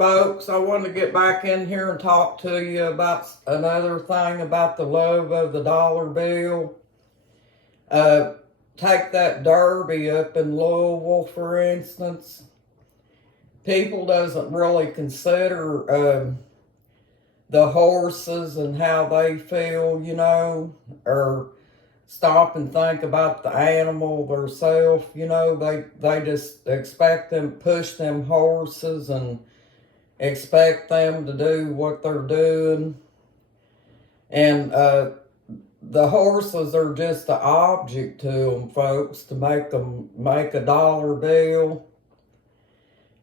Folks, I wanted to get back in here and talk to you about another thing about the love of the dollar bill. Uh, Take that Derby up in Louisville, for instance. People doesn't really consider the horses and how they feel, or stop and think about the animal themselves. They just expect them, push them horses and expect them to do what they're doing. And the horses are just an object to them, folks, to make them make a dollar bill.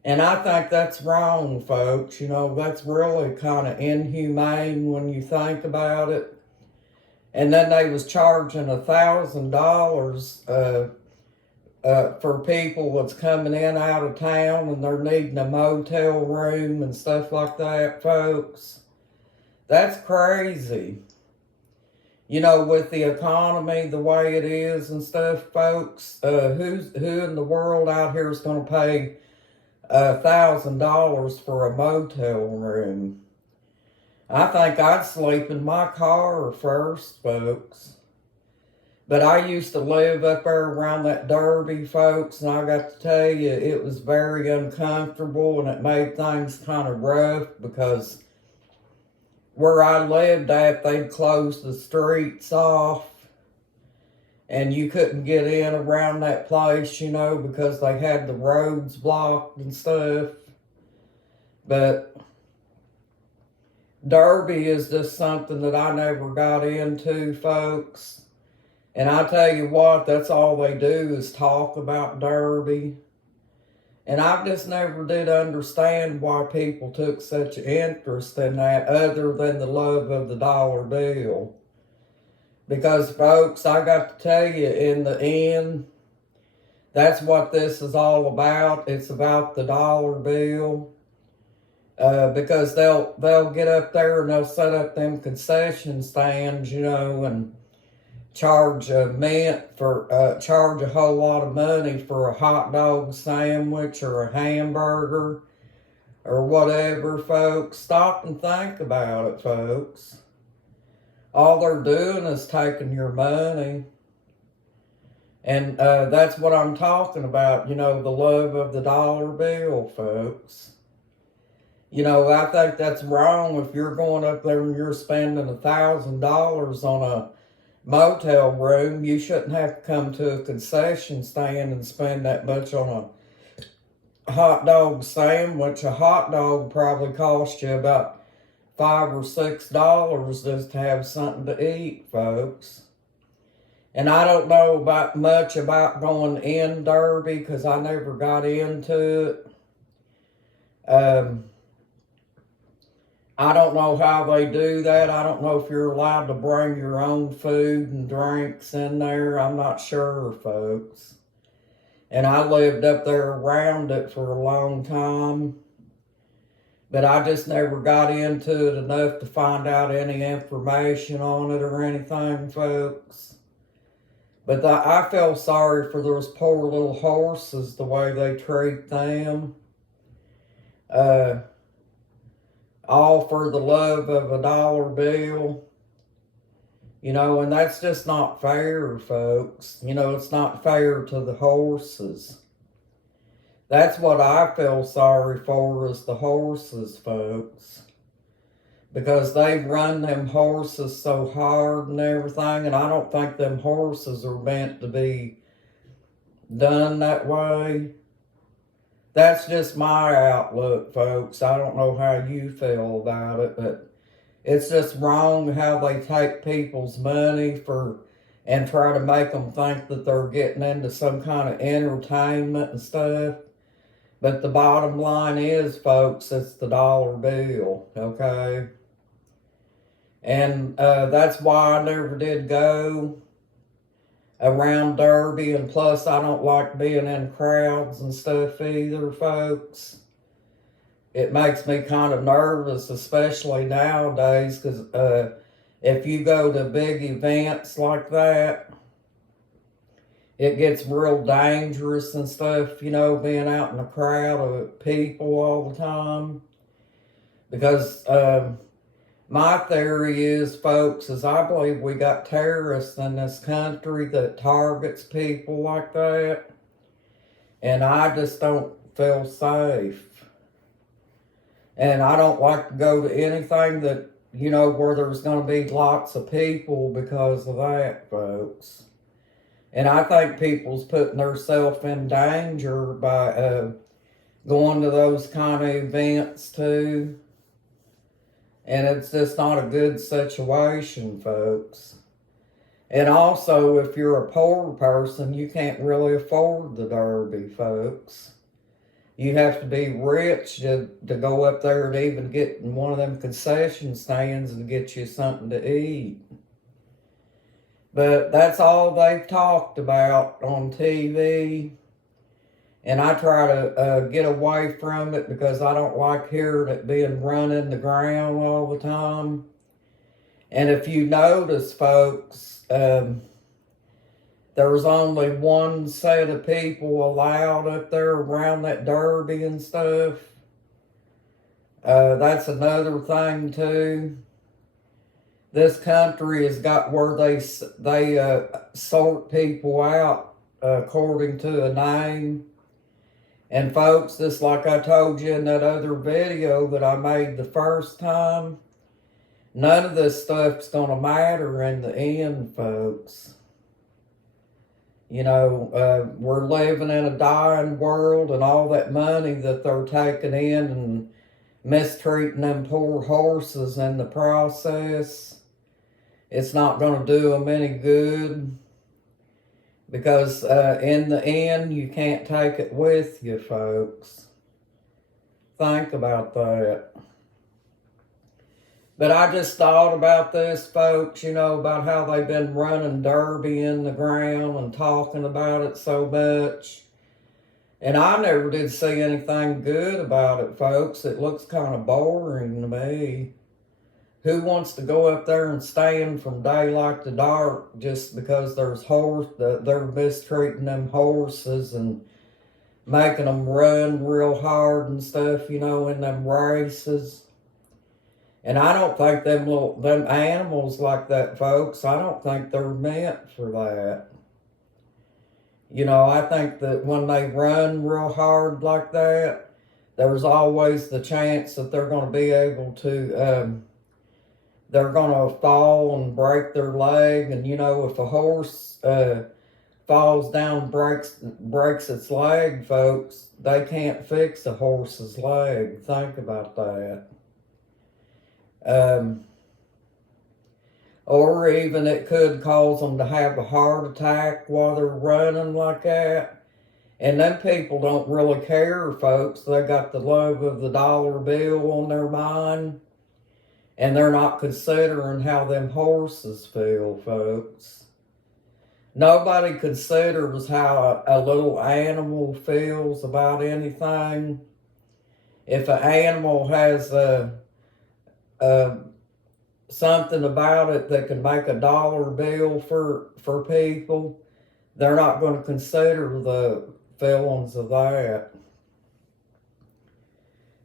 And I think that's wrong, folks. That's really kind of inhumane when you think about it. And then they was charging $1,000 for people that's coming in out of town and they're needing a motel room and stuff like that, folks. That's crazy. With the economy the way it is and stuff, folks, who in the world out here is going to pay $1,000 for a motel room? I think I'd sleep in my car first, folks. But I used to live up there around that Derby, folks, and I got to tell you, it was very uncomfortable and it made things kind of rough because where I lived at, they'd closed the streets off and you couldn't get in around that place, because they had the roads blocked and stuff. But Derby is just something that I never got into, folks. And I tell you what, that's all they do is talk about Derby. And I just never did understand why people took such interest in that other than the love of the dollar bill. Because, folks, I got to tell you, in the end, that's what this is all about. It's about the dollar bill. Because they'll get up there and they'll set up them concession stands, and charge a whole lot of money for a hot dog sandwich or a hamburger or whatever, folks. Stop and think about it, folks. All they're doing is taking your money. And that's what I'm talking about, the love of the dollar bill, folks. I think that's wrong if you're going up there and you're spending $1,000 on a motel room. You shouldn't have to come to a concession stand and spend that much on a hot dog sandwich. A hot dog probably cost you about $5 or $6 just to have something to eat, folks. And I don't know much about going in Derby because I never got into it. I don't know how they do that. I don't know if you're allowed to bring your own food and drinks in there. I'm not sure, folks. And I lived up there around it for a long time. But I just never got into it enough to find out any information on it or anything, folks. But I feel sorry for those poor little horses, the way they treat them. All for the love of a dollar bill. And that's just not fair, folks. It's not fair to the horses. That's what I feel sorry for, is the horses, folks. Because they run them horses so hard and everything, and I don't think them horses are meant to be done that way. That's just my outlook, folks. I don't know how you feel about it, but it's just wrong how they take people's money and try to make them think that they're getting into some kind of entertainment and stuff. But the bottom line is, folks, it's the dollar bill, okay? And that's why I never did go around Derby, and plus I don't like being in crowds and stuff either, folks. It makes me kind of nervous, especially nowadays, because if you go to big events like that, it gets real dangerous and stuff, being out in a crowd of people all the time. Because my theory is, folks, is I believe we got terrorists in this country that targets people like that. And I just don't feel safe. And I don't like to go to anything that, you know, where there's going to be lots of people because of that, folks. And I think people's putting themselves in danger by going to those kind of events too. And it's just not a good situation, folks. And also, if you're a poor person, you can't really afford the Derby, folks. You have to be rich to go up there and even get in one of them concession stands and get you something to eat. But that's all they've talked about on TV. And I try to get away from it because I don't like hearing it being run in the ground all the time. And if you notice, folks, there was only one set of people allowed up there around that Derby and stuff. That's another thing too. This country has got where they sort people out according to a name. And folks, just like I told you in that other video that I made the first time, none of this stuff's going to matter in the end, folks. You know, we're living in a dying world, and all that money that they're taking in and mistreating them poor horses in the process, it's not going to do them any good. Because in the end, you can't take it with you, folks. Think about that. But I just thought about this, folks, you know, about how they've been running Derby in the ground and talking about it so much. And I never did see anything good about it, folks. It looks kind of boring to me. Who wants to go up there and stand from daylight to dark just because they're mistreating them horses and making them run real hard and stuff, you know, in them races? And I don't think them animals like that, folks, I don't think they're meant for that. You know, I think that when they run real hard like that, there's always the chance that they're going to be able to they're going to fall and break their leg. And, you know, if a horse falls down and breaks its leg, folks, they can't fix a horse's leg. Think about that. Or even it could cause them to have a heart attack while they're running like that. And them people don't really care, folks. They got the love of the dollar bill on their mind. And they're not considering how them horses feel, folks. Nobody considers how a little animal feels about anything. If an animal has something about it that can make a dollar bill for people, they're not going to consider the feelings of that.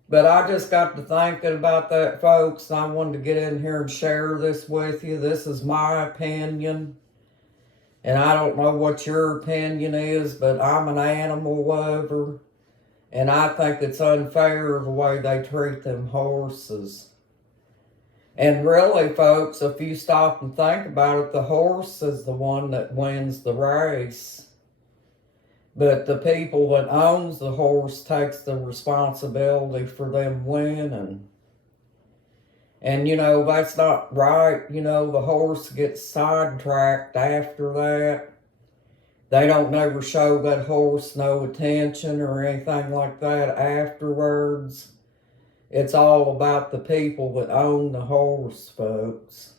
But I just got to thinking about that, folks. I wanted to get in here and share this with you. This is my opinion. And I don't know what your opinion is, but I'm an animal lover. And I think it's unfair the way they treat them horses. And really, folks, if you stop and think about it, the horse is the one that wins the race. But the people that owns the horse takes the responsibility for them winning. And, you know, that's not right. You know, the horse gets sidetracked after that. They don't never show that horse no attention or anything like that afterwards. It's all about the people that own the horse, folks.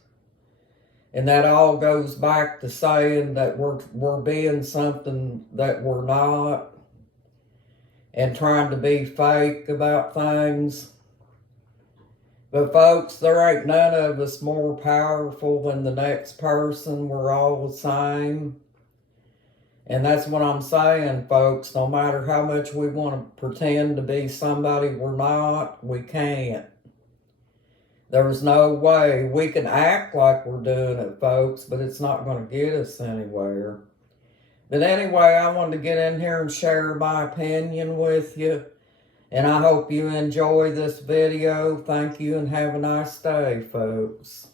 And that all goes back to saying that we're being something that we're not, and trying to be fake about things. But folks, there ain't none of us more powerful than the next person. We're all the same. And that's what I'm saying, folks. No matter how much we want to pretend to be somebody we're not, we can't. There's no way. We can act like we're doing it, folks, but it's not going to get us anywhere. But anyway, I wanted to get in here and share my opinion with you. And I hope you enjoy this video. Thank you and have a nice day, folks.